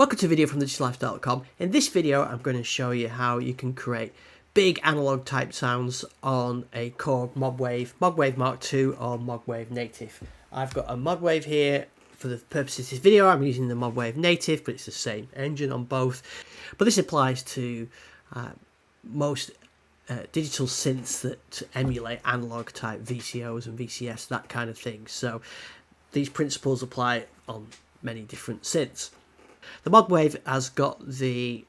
Welcome to a video from digitallifestyle.com. In this video I'm going to show you how you can create big analog type sounds on a Korg Modwave, Modwave Mark II or Modwave Native. I've got a Modwave here. For the purposes of this video I'm using the Modwave Native, but it's the same engine on both. But this applies to most digital synths that emulate analog type VCOs and VCS, that kind of thing. So these principles apply on many different synths. The Modwave has got the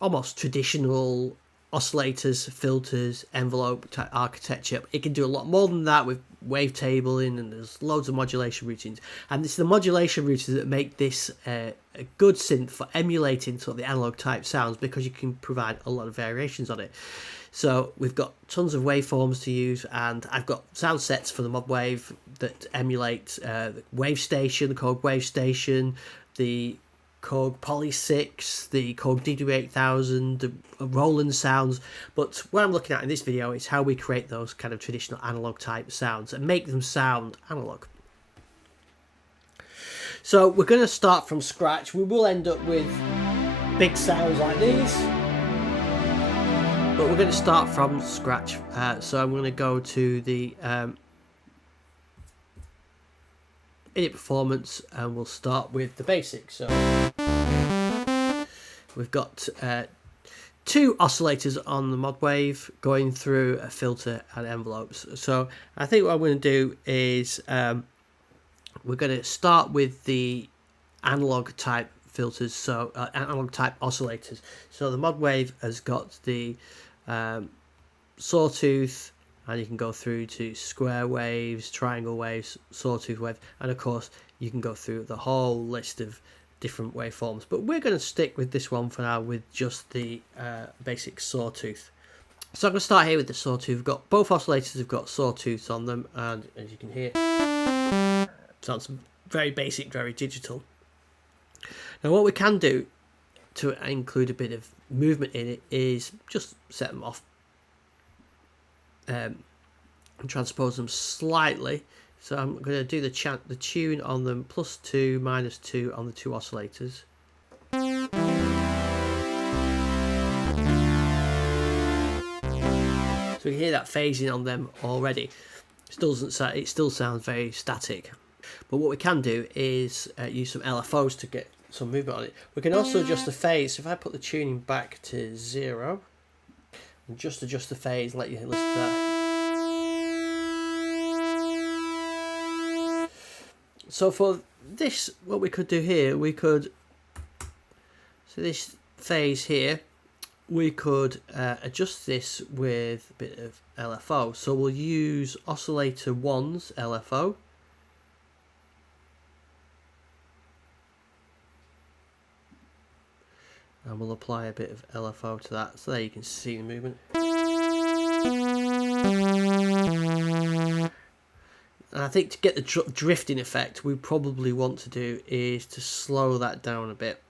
almost traditional oscillators, filters, envelope type architecture. It can do a lot more than that with wavetabling, and there's loads of modulation routines. And it's the modulation routines that make this a good synth for emulating sort of the analog type sounds, because you can provide a lot of variations on it. So we've got tons of waveforms to use, and I've got sound sets for the Modwave that emulate the Wave Station, the Korg Wave Station, the Korg Poly 6, the Korg DW8000, the Roland sounds. But what I'm looking at in this video is how we create those kind of traditional analog type sounds and make them sound analog. So we're going to start from scratch. We will end up with big sounds like these, but we're going to start from scratch. So I'm going to go to the Edit Performance, and we'll start with the basics. So we've got two oscillators on the Modwave going through a filter and envelopes. So I think what I'm going to do is we're going to start with the analog type filters, so analog type oscillators. So the Modwave has got the sawtooth, and you can go through to square waves, triangle waves, sawtooth wave, and of course you can go through the whole list of different waveforms. But we're going to stick with this one for now, with just the basic sawtooth. So I'm going to start here with the sawtooth. We've got both oscillators have got sawtooths on them, and as you can hear, sounds very basic, very digital. Now what we can do to include a bit of movement in it is just set them off and transpose them slightly. So I'm going to do the tune on them, +2, -2 on the two oscillators. So you hear that phasing on them already. It still sounds very static. But what we can do is use some LFOs to get some movement on it. We can also adjust the phase. So if I put the tuning back to 0 and just adjust the phase, let you listen to that. So for this, what we could do here, we could, so this phase here, we could adjust this with a bit of LFO. So we'll use oscillator 1's LFO. And we'll apply a bit of LFO to that, so there you can see the movement. And I think to get the drifting effect, we probably want to do is to slow that down a bit.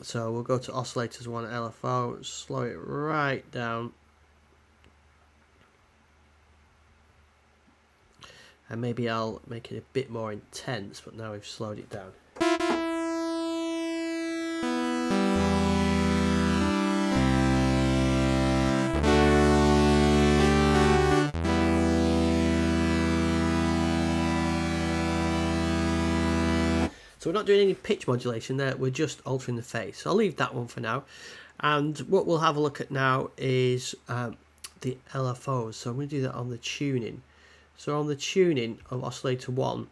So we'll go to oscillators 1 LFO, slow it right down. And maybe I'll make it a bit more intense, but now we've slowed it down. So we're not doing any pitch modulation there, we're just altering the phase. So I'll leave that one for now. And what we'll have a look at now is the LFOs. So I'm going to do that on the tuning. So on the tuning of oscillator 1,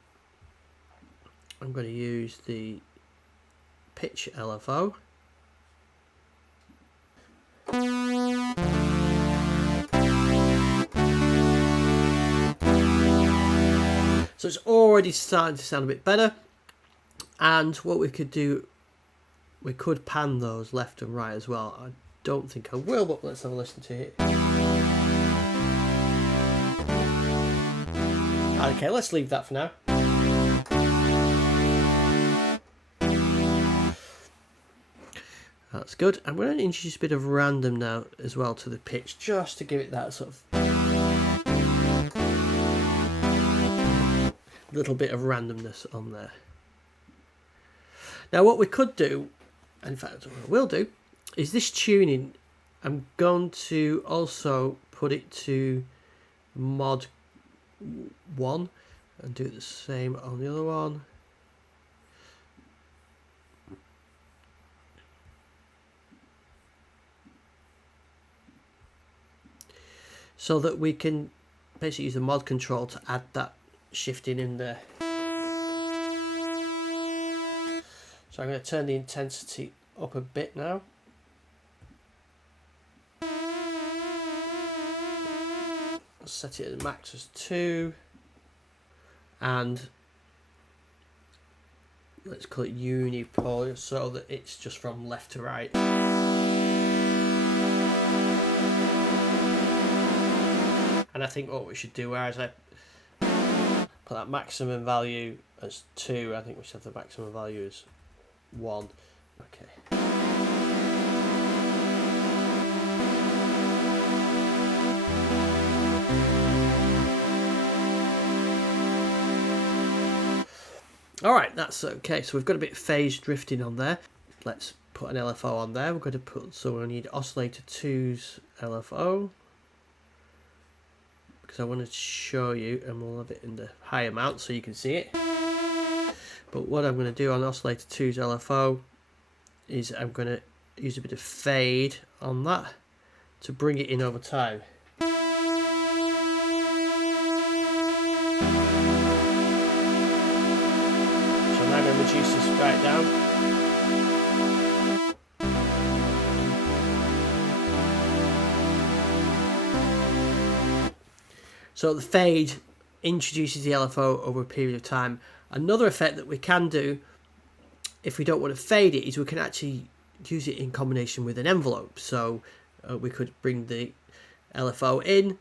I'm going to use the pitch LFO. So it's already starting to sound a bit better. And what we could do, we could pan those left and right as well. I don't think I will, but let's have a listen to it. Okay, let's leave that for now. That's good. I'm going to introduce a bit of random now as well to the pitch, just to give it that sort of little bit of randomness on there. Now what we could do in fact, what I will do is this tuning, I'm going to also put it to mod 1 and do the same on the other one. So that we can basically use the mod control to add that shifting in there. So I'm going to turn the intensity up a bit now. Set it at max as 2. And let's call it unipolar so that it's just from left to right. And I think what we should do, whereas I put that maximum value as 2, I think we should have the maximum value as 1. Okay. Alright, that's okay. So we've got a bit of phase drifting on there. Let's put an LFO on there. We're going to put, so we'll need oscillator 2's LFO. Because I want to show you, and we'll have it in the high amount so you can see it. But what I'm going to do on oscillator 2's LFO is I'm going to use a bit of fade on that to bring it in over time. Reduce this right down. So the fade introduces the LFO over a period of time. Another effect that we can do if we don't want to fade it is we can actually use it in combination with an envelope. So we could bring the LFO in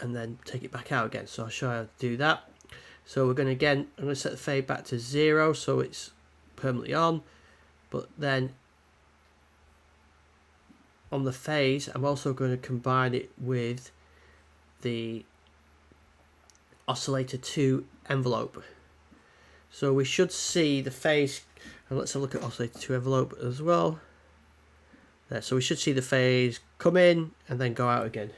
and then take it back out again. So I'll show you how to do that. So we're going to, I'm going to set the fade back to 0 so it's permanently on, but then on the phase I'm also going to combine it with the oscillator 2 envelope. So we should see the phase, and let's have a look at oscillator 2 envelope as well. There, so we should see the phase come in and then go out again.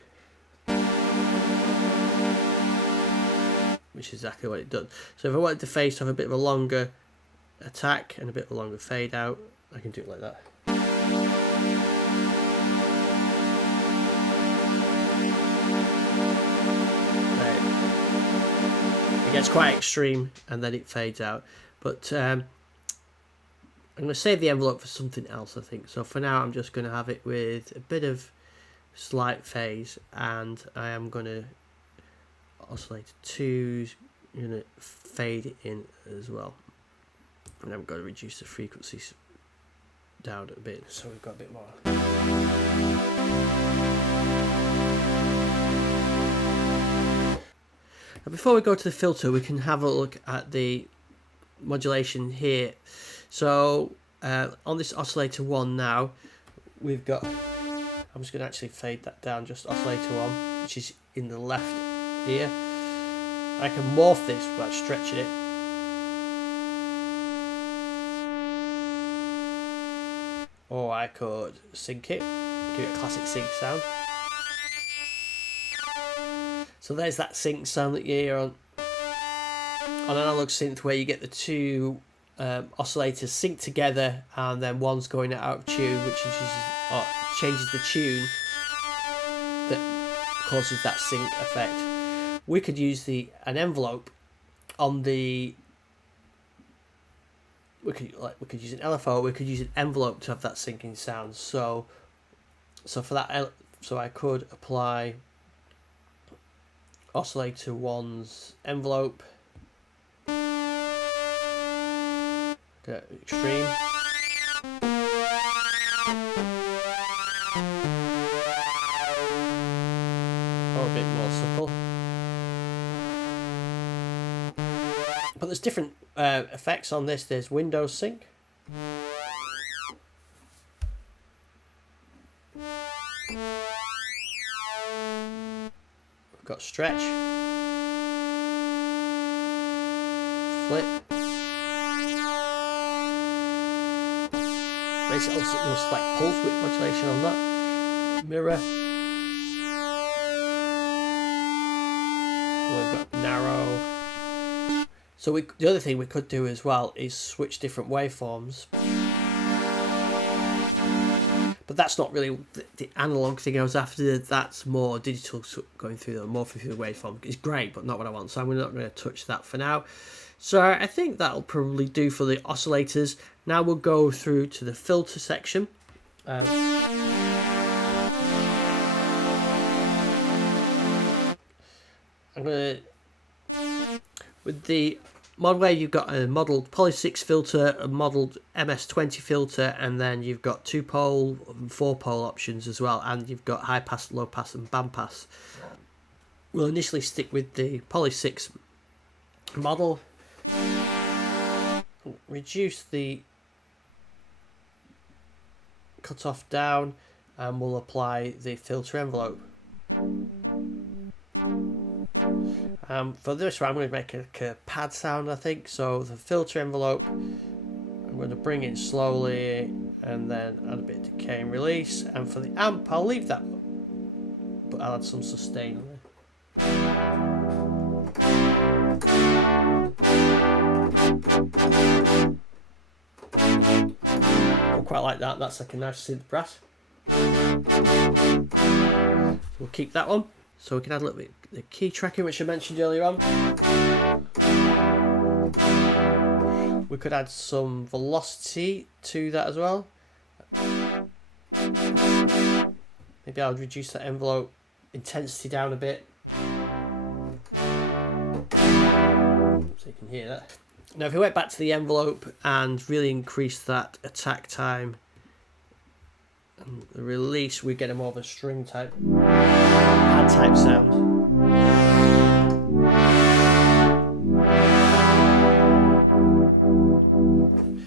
Which is exactly what it does. So if I wanted the phase to have a bit of a longer attack and a bit of a longer fade out, I can do it like that. There. It gets quite extreme and then it fades out. But I'm going to save the envelope for something else, I think. So for now I'm just going to have it with a bit of slight phase, and I am going to oscillator 2's going to fade it in as well, and I'm going to reduce the frequencies down a bit so we've got a bit more. Now before we go to the filter, we can have a look at the modulation here. So on this oscillator 1 now, we've got, I'm just going to actually fade that down, just oscillator 1, which is in the left ear. I can morph this without stretching it. Or I could sync it, give it a classic sync sound. So there's that sync sound that you hear on analog synth, where you get the two oscillators synced together and then one's going out of tune, which changes the tune that causes that sync effect. We could use an envelope on the. We could use an LFO. We could use an envelope to have that syncing sound. So for that, so I could apply oscillator 1's envelope. Go extreme. Or a bit more subtle. But there's different effects on this. There's Windows sync. We've got stretch. Flip. basically also select pulse width modulation on that. Mirror. And we've got narrow. So the other thing we could do as well is switch different waveforms. But that's not really the analog thing I was after. That's more digital, going through the morphing through the waveform. It's great, but not what I want. So I'm not going to touch that for now. So I think that'll probably do for the oscillators. Now we'll go through to the filter section. I'm going to, with the Modwheel, you've got a modelled Poly 6 filter, a modelled MS-20 filter, and then you've got 2-pole and 4-pole options as well, and you've got high pass, low pass, and band pass. We'll initially stick with the Poly 6 model, reduce the cutoff down, and we'll apply the filter envelope. For this one, I'm going to make a pad sound, I think. So the filter envelope, I'm going to bring it slowly and then add a bit of decay and release. And for the amp, I'll leave that, but I'll add some sustain on it. Don't quite like that. That's like a nice synth brass. We'll keep that one. So we can add a little bit of the key tracking, which I mentioned earlier on. We could add some velocity to that as well. Maybe I'll reduce that envelope intensity down a bit, so you can hear that. Now if we went back to the envelope and really increase that attack time and the release, we get a more of a string type pad type sound.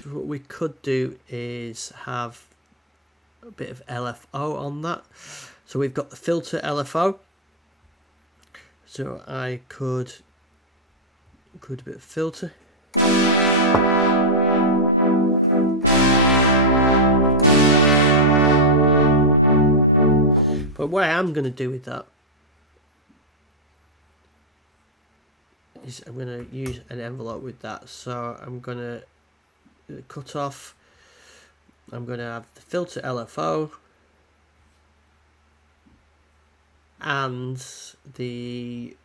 So what we could do is have a bit of LFO on that. So we've got the filter LFO. So I could include a bit of filter. But what I am going to do with that is I'm going to use an envelope with that. So I'm going to cut off. I'm going to have the filter LFO and the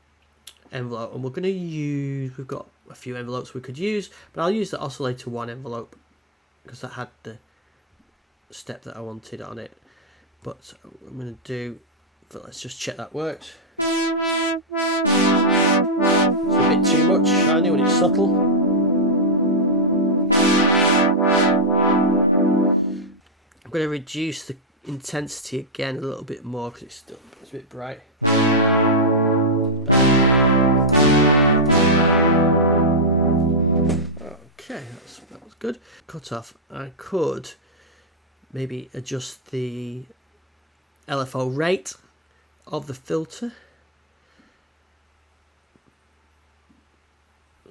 envelope, and we're going to use, we've got a few envelopes we could use, but I'll use the oscillator 1 envelope because that had the step that I wanted on it. But I'm going to do, but let's just check that works. It's a bit too much shiny when it's subtle. I'm going to reduce the intensity again a little bit more because it's a bit bright. Okay, that was good. Cut off. I could maybe adjust the LFO rate of the filter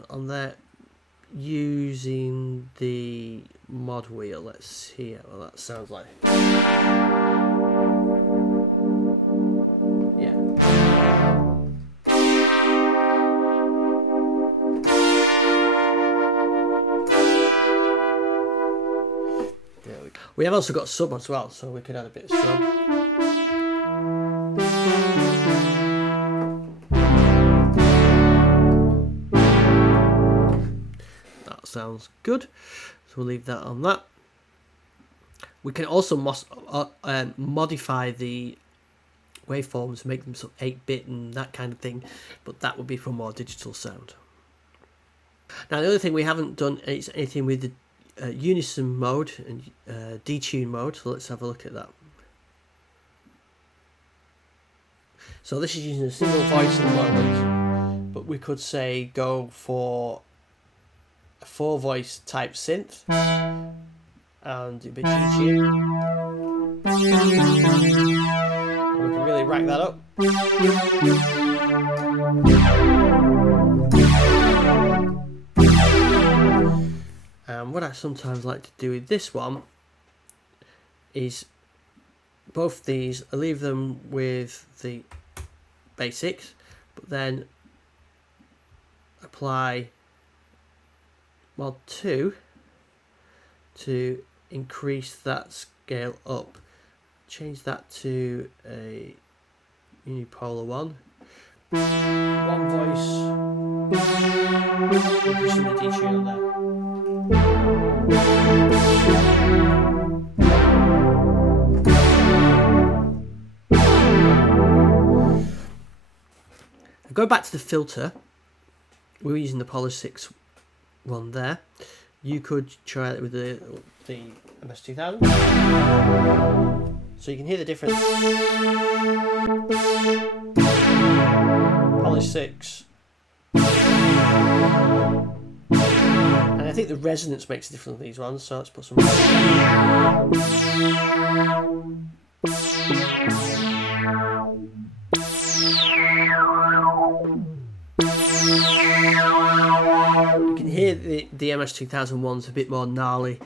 on there using the Modwheel. Let's see what that sounds like. Yeah. There we go. We have also got sub as well, so we could add a bit of sub. Sounds good, so we'll leave that on that. We can also modify the waveforms, make them sort of 8-bit and that kind of thing, but that would be for more digital sound. Now the other thing we haven't done is anything with the Unison mode and Detune mode, so let's have a look at that. So this is using a single voice at the moment, but we could say go for a 4-voice type synth and a bit Detune. We can really rack that up. And what I sometimes like to do with this one is both these, I leave them with the basics, but then apply mod 2 to increase that scale up. Change that to a unipolar one. One voice. Increasing the detune on there. Go back to the filter. We're using the Poly 6 one there. You could try it with the MS2000. So you can hear the difference. Poly 6. And I think the resonance makes a difference on these ones, so let's put some. You can hear the MS2000 one's a bit more gnarly,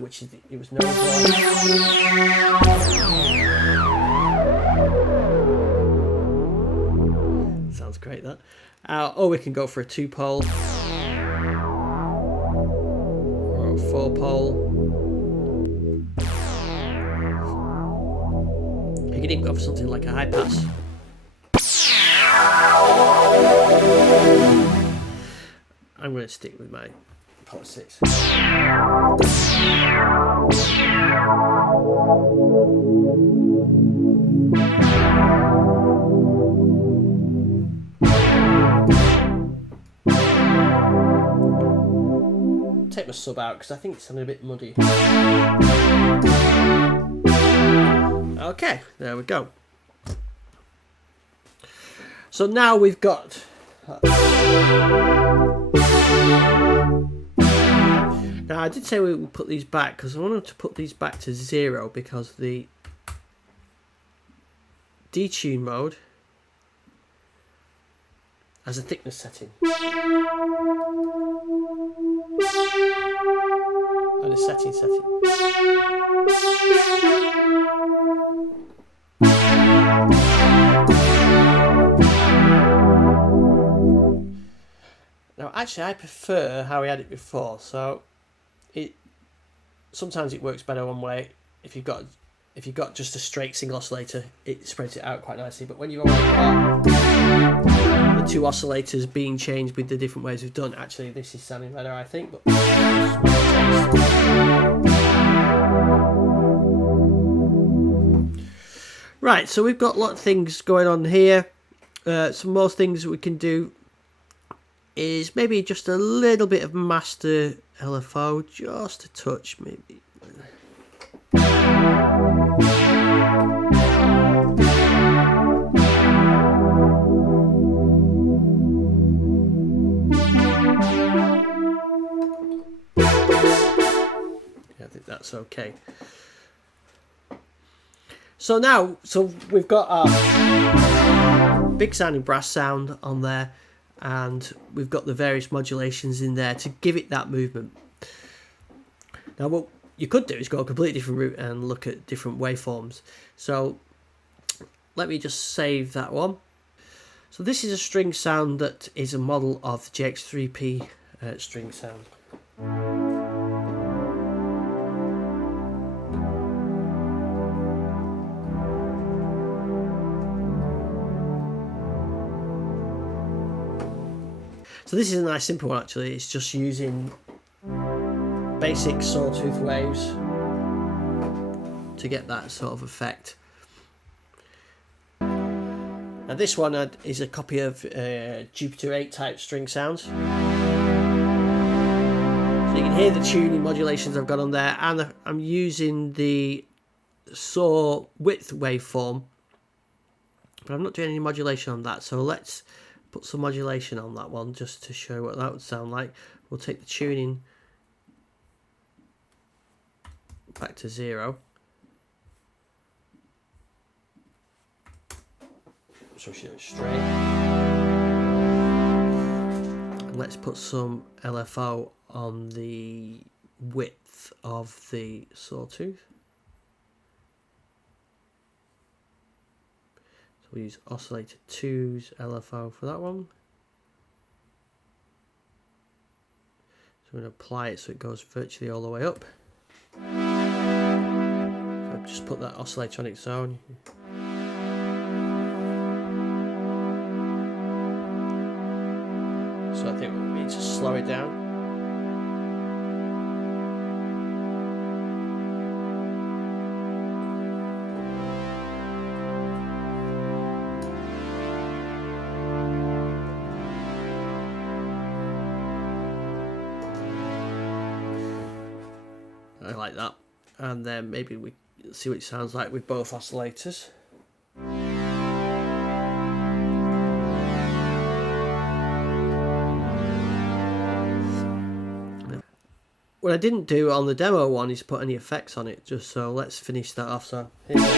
which is it was known for. Sounds great, that. Or we can go for a 2-pole or a 4-pole. You can even go for something like a high pass. I'm going to stick with my Poly 6. Take my sub out because I think it's sounding a bit muddy. Okay, there we go. So now we've got. Now I did say we would put these back because I wanted to put these back to 0 because the detune mode has a thickness setting and a setting. Now actually I prefer how we had it before, so sometimes it works better one way. If you've got just a straight single oscillator, it spreads it out quite nicely, but when you've already got the 2 oscillators being changed with the different ways we've done, actually this is sounding better, I think. But right, so we've got a lot of things going on here. Some more things that we can do is maybe just a little bit of master LFO, just a touch maybe. I think that's okay. So now, we've got our big sounding brass sound on there, and we've got the various modulations in there to give it that movement. Now what you could do is go a completely different route and look at different waveforms. So let me just save that one. So this is a string sound that is a model of the JX3P string sound. So this is a nice simple one actually. It's just using basic sawtooth waves to get that sort of effect. Now this one is a copy of Jupiter 8 type string sounds. So you can hear the tuning modulations I've got on there, and I'm using the saw width waveform, but I'm not doing any modulation on that. So let's put some modulation on that one just to show what that would sound like. We'll take the tuning back to 0. So she's straight. And let's put some LFO on the width of the sawtooth. we'll use oscillator 2's LFO for that one. So I'm going to apply it so it goes virtually all the way up. So I've just put that oscillator on its own. So I think we need to slow it down. I like that. And then maybe we see what it sounds like with both oscillators. What I didn't do on the demo one is put any effects on it, just so let's finish that off. So here we go.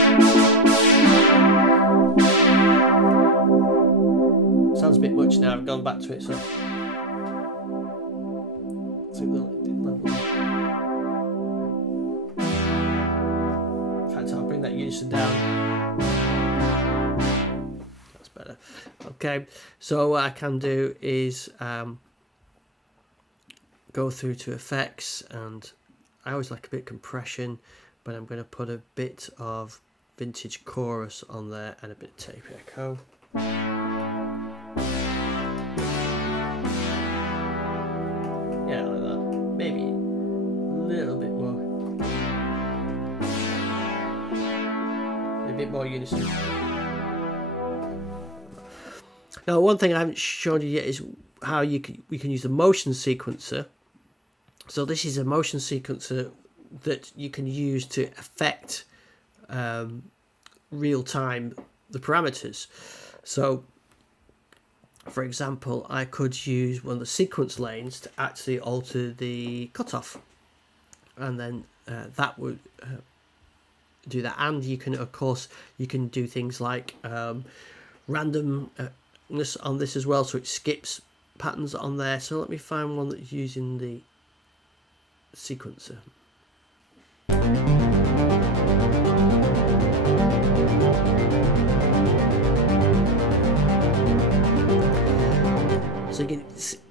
Sounds a bit much now, I've gone back to it, so in fact I'll bring that Unison down. That's better. Okay, so what I can do is go through to effects, and I always like a bit of compression, but I'm going to put a bit of vintage chorus on there and a bit of tape echo. Yeah, like that. Maybe a little bit more. A bit more Unison. Now, one thing I haven't shown you yet is how we can use the motion sequencer. So this is a motion sequencer that you can use to affect real time the parameters. So for example, I could use one of the sequence lanes to actually alter the cutoff, and then that would do that. And you can, of course, you can do things like randomness on this as well, so it skips patterns on there. So let me find one that's using the sequencer. So you can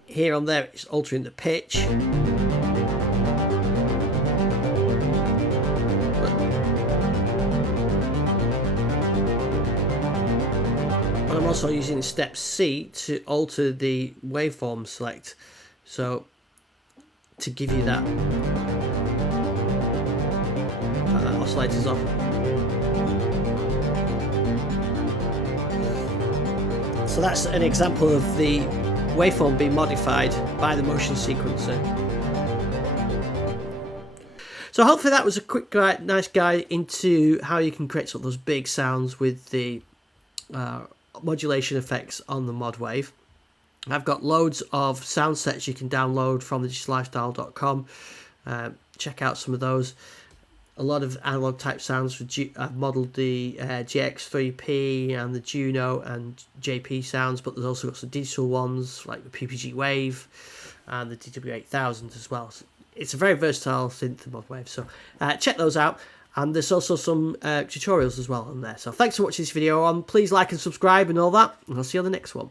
hear on there it's altering the pitch. But I'm also using step C to alter the waveform select. So to give you that oscillators off. So that's an example of the waveform being modified by the motion sequencer. So hopefully that was a quick guide, nice guide into how you can create sort of those big sounds with the modulation effects on the Modwave. I've got loads of sound sets you can download from digitalifestyle.com. Check out some of those. A lot of analog type sounds. I've modelled the JX3P and the Juno and JP sounds, but there's also got some digital ones like the PPG Wave and the DW8000 as well. So it's a very versatile synth, the Modwave. So check those out. And there's also some tutorials as well on there. So thanks for watching this video. Please like and subscribe and all that. And I'll see you on the next one.